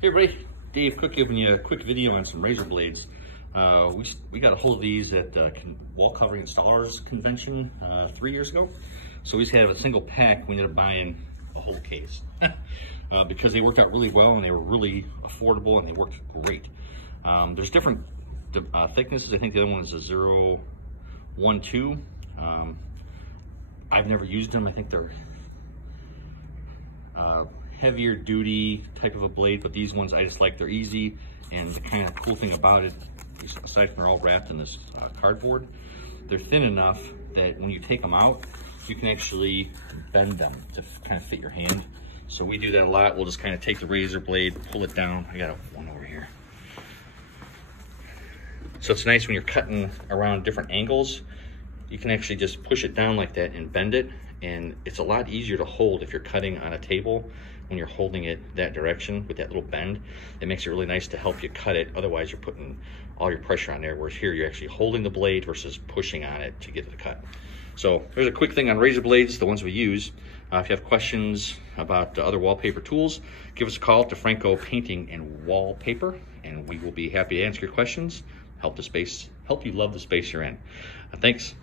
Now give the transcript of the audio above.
Hey everybody, Dave Cook giving you a quick video on some razor blades. We got a hold of these at Wall Covering Installers Convention 3 years ago. So we just had a single pack. We ended up buying a whole case because they worked out really well and they were really affordable and they worked great. There's different thicknesses. I think the other one is a 0.12. I've never used them. I think they're heavier duty type of a blade, but these ones I just like. They're easy, and the kind of cool thing about it, aside from they're all wrapped in this cardboard, they're thin enough that when you take them out, you can actually bend them to kind of fit your hand. So we do that a lot. We'll just kind of take the razor blade, pull it down. I got one over here. So it's nice when you're cutting around different angles, you can actually just push it down like that and bend it. And it's a lot easier to hold if you're cutting on a table. When you're holding it that direction with that little bend, it makes it really nice to help you cut it. Otherwise, you're putting all your pressure on there, whereas here you're actually holding the blade versus pushing on it to get to the cut. So there's a quick thing on razor blades, the ones we use. If you have questions about other wallpaper tools, give us a call to Franco Painting and Wallpaper, and we will be happy to answer your questions, help you love the space you're in. Thanks.